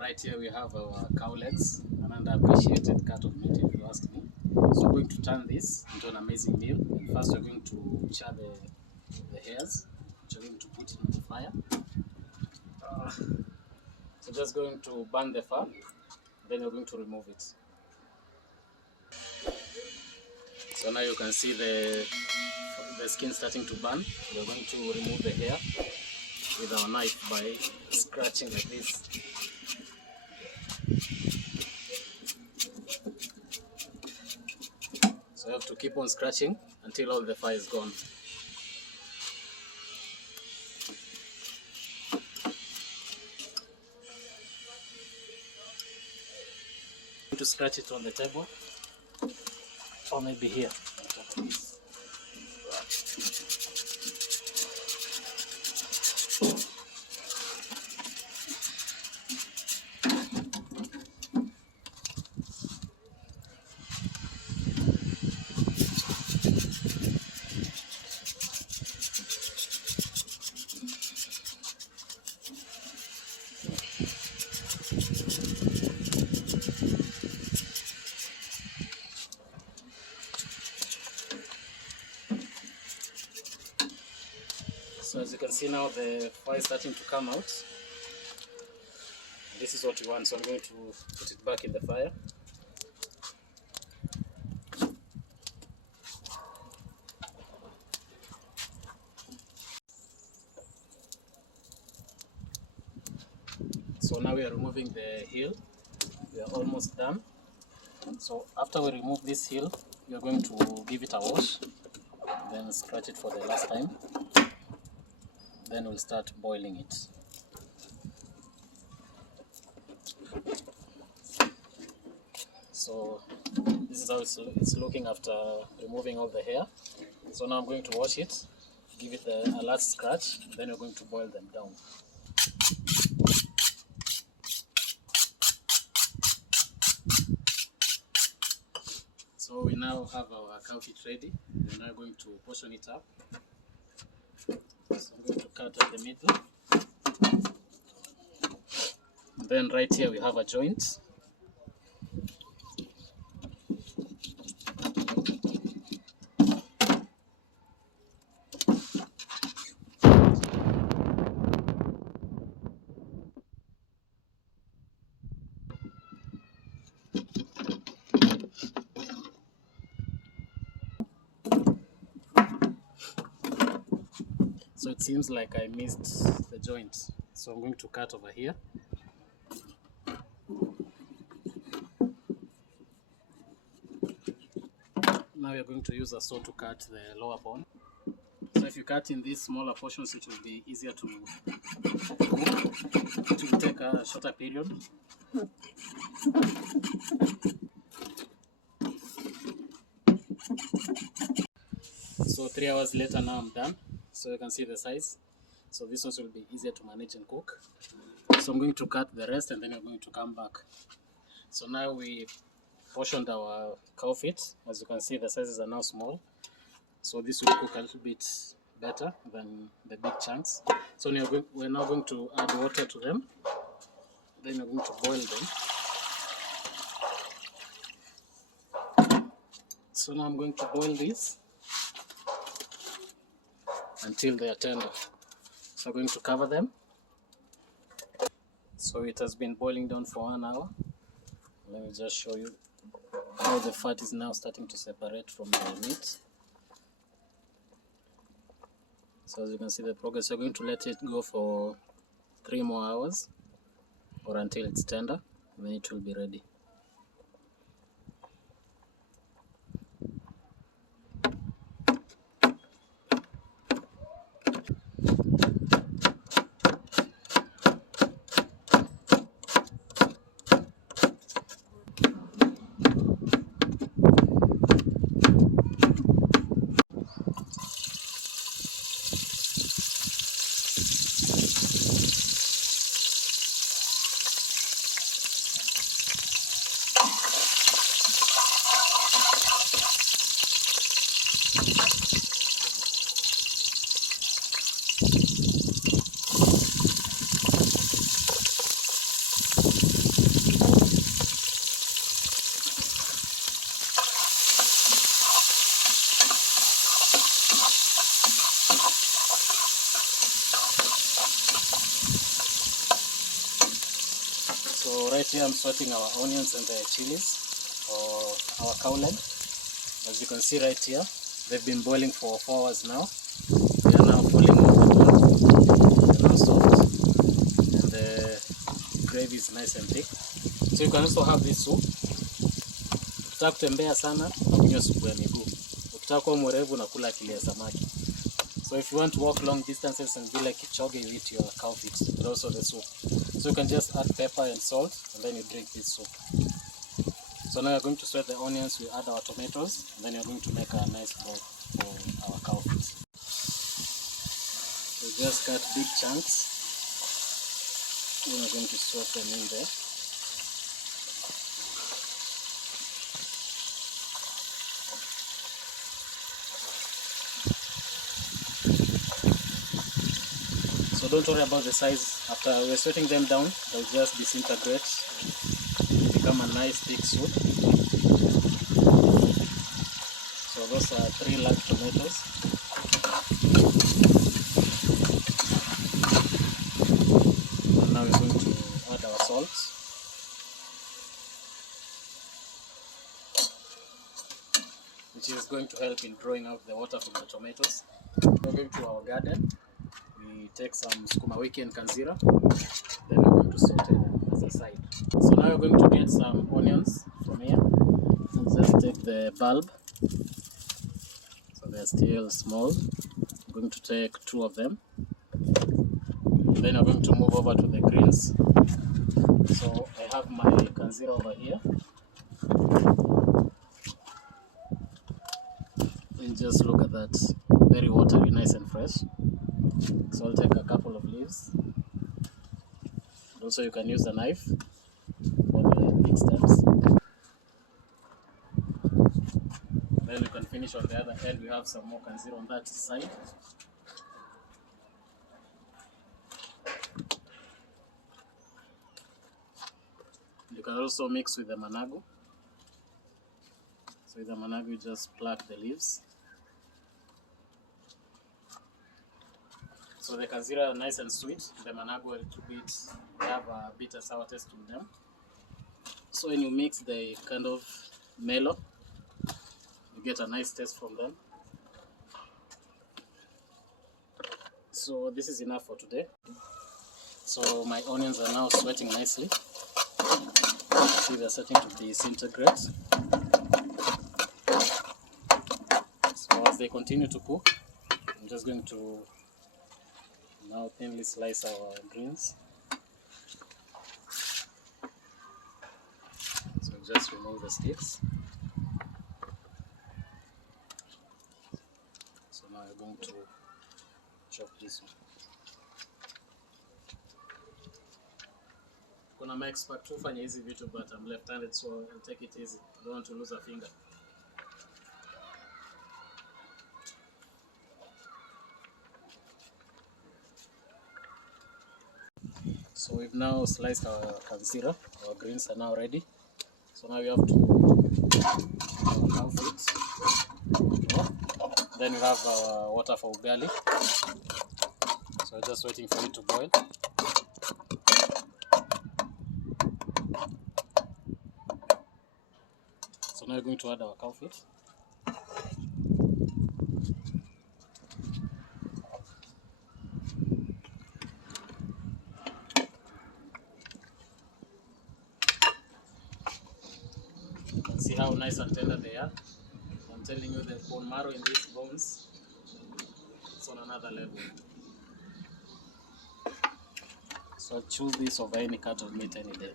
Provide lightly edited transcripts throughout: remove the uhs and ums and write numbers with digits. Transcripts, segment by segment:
Right here we have our cow legs, an underappreciated cut of meat if you ask me. So we're going to turn this into an amazing meal. First we're going to char the hairs, which we're going to put in the fire. So just going to burn the fat, then we're going to remove it. So now you can see the skin starting to burn. We're going to remove the hair with our knife by scratching like this. So you have to keep on scratching until all the fat is gone. To scratch it on the table, or maybe here. So as you can see now, the fire is starting to come out. This is what we want, so I'm going to put it back in the fire. So now we are removing the heel. We are almost done. So after we remove this heel, we are going to give it a wash, then scratch it for the last time. Then we'll start boiling it. So this is how it's looking after removing all the hair. So now I'm going to wash it, give it a last scratch, then we're going to boil them down. So we now have our cow feet ready. We're now going to portion it up. So I'm going to cut at the middle. And then right here we have a joint. So it seems like I missed the joint. So I'm going to cut over here. Now we are going to use a saw to cut the lower bone. So if you cut in these smaller portions, it will be easier to cook. It will take a shorter period. So 3 hours later, now I'm done. So you can see the size. So this also will be easier to manage and cook. So I'm going to cut the rest and then I'm going to come back. So now we portioned our cow feet. As you can see, the sizes are now small. So this will cook a little bit better than the big chunks. So we're now going to add water to them. Then we're going to boil them. So now I'm going to boil these until they are tender. So I'm going to cover them. So it has been boiling down for 1 hour. Let me just show you how the fat is now starting to separate from the meat. So as you can see the progress, we're going to let it go for 3 more hours or until it's tender, then it will be ready. So right here I'm sorting our onions and the chilies or our cow leg. As you can see right here, they've been boiling for 4 hours now. They are now falling off the bone. They're now soft and the gravy is nice and thick. So you can also have this soup. Ukitaka kutembea sana unakunywa supu ya miguu. Ukitaka kuwa mwerevu unakula akili ya samaki. So if you want to walk long distances and be like Kipchoge, you eat your cow feet, but also the soup. So you can just add pepper and salt and then you drink this soup. So now we're going to sweat the onions, we add our tomatoes, and then you're going to make a nice broth for our cow feet. So just cut big chunks. Then we're going to sweat them in there. So don't worry about the size. After we're sweating them down, they'll just disintegrate, become a nice thick soup. So those are 3 large tomatoes. And now we're going to add our salt. Which is going to help in drawing out the water from the tomatoes. We're going to our garden. We take some sukuma wiki and kanzira. Then we're going to saute them as a side. So now we're going to get some onions from here. We'll just take the bulb. So they're still small. I'm going to take 2 of them. Then I'm going to move over to the greens. So I have my kanzira over here. And just look at that. Very watery, nice and fresh. So I'll take a couple of leaves. And also you can use a knife for the big stems. Then we can finish on the other end. We have some more kanzira on that side. You can also mix with the managu. So with the managu, you just pluck the leaves. So the kanzira are nice and sweet. The managu a little bit, they have a bitter sour taste to them. So when you mix, they kind of mellow. You get a nice taste from them. So this is enough for today. So my onions are now sweating nicely. See, they're starting to disintegrate. So as they continue to cook, I'm just going to now thinly slice our greens. So just remove the sticks. So now we're going to chop this one. Kuna ma expert tu fanya hizi vitu, but I'm left-handed, so I'll take it easy. I don't want to lose a finger. So we've now sliced our kanzira. Our greens are now ready. So now we have to our cow feet. Then we have our water for ugali. So we're just waiting for it to boil. So now we're going to add our cow feet. You can see how nice and tender they are. I'm telling you, the bone marrow in these bones, it's on another level. So I'll choose this over any cut of meat any day.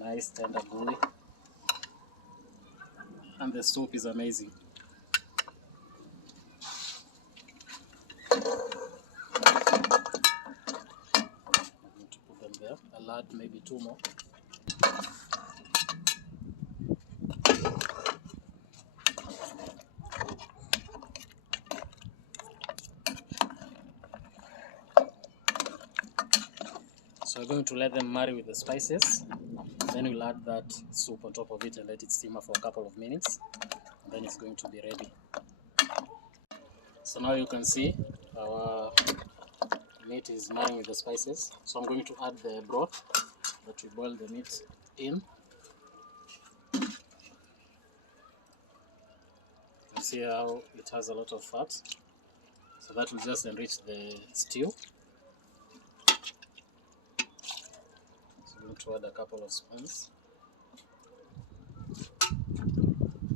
Nice, tender, gooey. And the soup is amazing. I'm going to put them there. I'll add maybe 2 more. So we're going to let them marry with the spices. Then we'll add that soup on top of it and let it simmer for a couple of minutes. And then it's going to be ready. So now you can see our meat is marrying with the spices. So I'm going to add the broth. that we boil the meat in. You see how it has a lot of fat, so that will just enrich the stew. So I'm going to add a couple of spoons.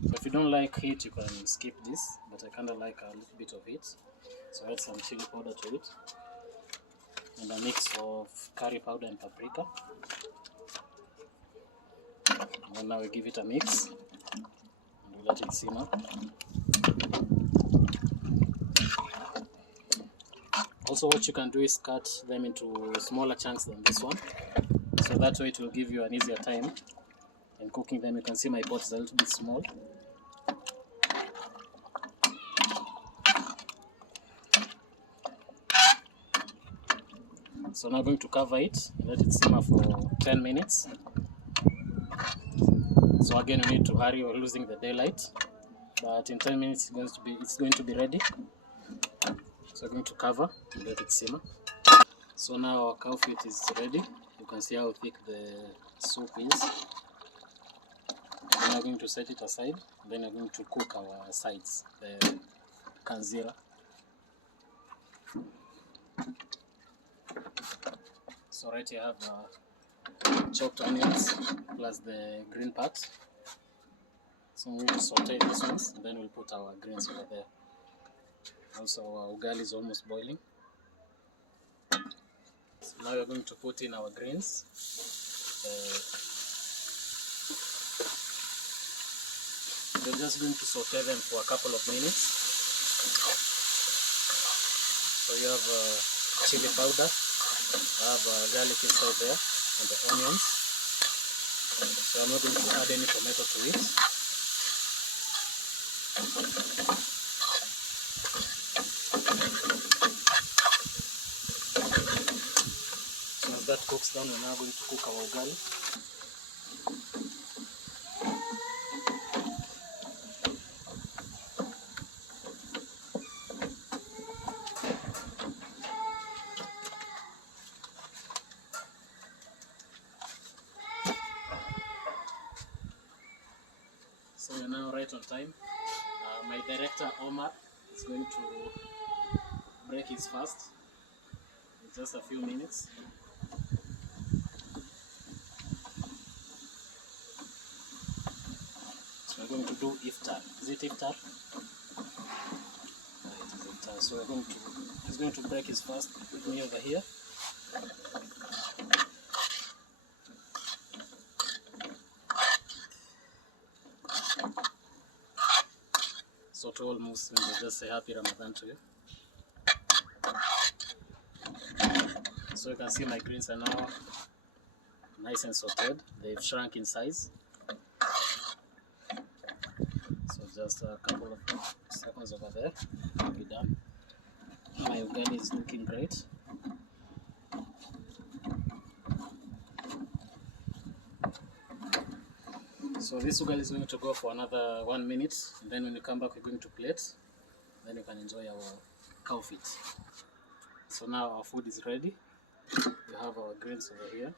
So if you don't like heat, you can skip this, but I kind of like a little bit of heat, so add some chili powder to it and a mix of curry powder and paprika. And then now we give it a mix and we let it simmer. Also, what you can do is cut them into smaller chunks than this one, so that way it will give you an easier time in cooking them. You can see my pot is a little bit small. So now I'm going to cover it and let it simmer for 10 minutes. So again, you need to hurry, or losing the daylight. But in 10 minutes it's going to be ready. So I'm going to cover and let it simmer. So now our cow feet is ready. You can see how thick the soup is. Then we're going to set it aside. Then we're going to cook our sides, the kanzira. So right here I have chopped onions plus the green part. So I'm going to saute these ones, and then we'll put our greens over there. Also, our ugali is almost boiling. So now we're going to put in our greens. We're just going to saute them for a couple of minutes. So you have chili powder, I have garlic inside there, and the onions. So I'm not going to add any tomato to it. So as that cooks down, we're now going to cook our ugali. So we're now right on time. My director Omar is going to break his fast in just a few minutes. So we're going to do iftar. Is it iftar? It is iftar. So he's going to break his fast with me over here. So to all Muslims, I just say happy Ramadan to you. So you can see my greens are now nice and sauteed. They've shrunk in size. So just a couple of seconds over there, we'll be done. My ugali is looking great. So this ugali is going to go for another 1 minute, and then when you come back we're going to plate. Then you can enjoy our cow feet. So now our food is ready. We have our greens over here.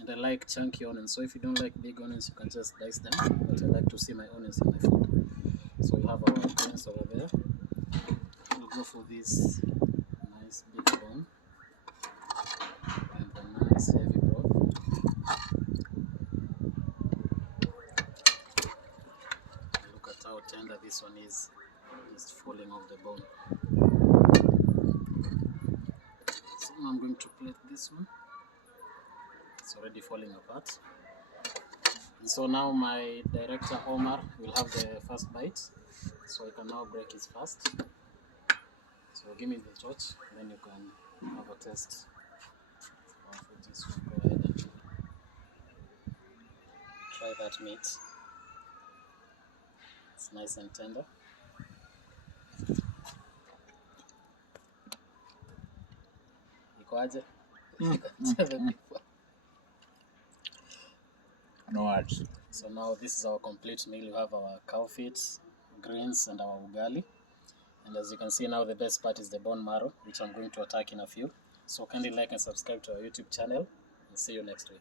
And I like chunky onions, so if you don't like big onions you can just dice them, but I like to see my onions in my food. So we have our greens over there. We'll go for this nice big bone and a nice heavy broth. Look at how tender this one is, just falling off the bone. So now I'm going to plate this one. It's already falling apart. And so now my director Omar will have the first bite, so I can now break his fast. So give me the torch, then you can have a taste of this one. Go ahead and try that meat. It's nice and tender. Iko aje? No words. So now this is our complete meal. We have our cow feet, greens, and our ugali. And as you can see now, the best part is the bone marrow, which I'm going to attack in a few. So kindly like and subscribe to our YouTube channel, and see you next week.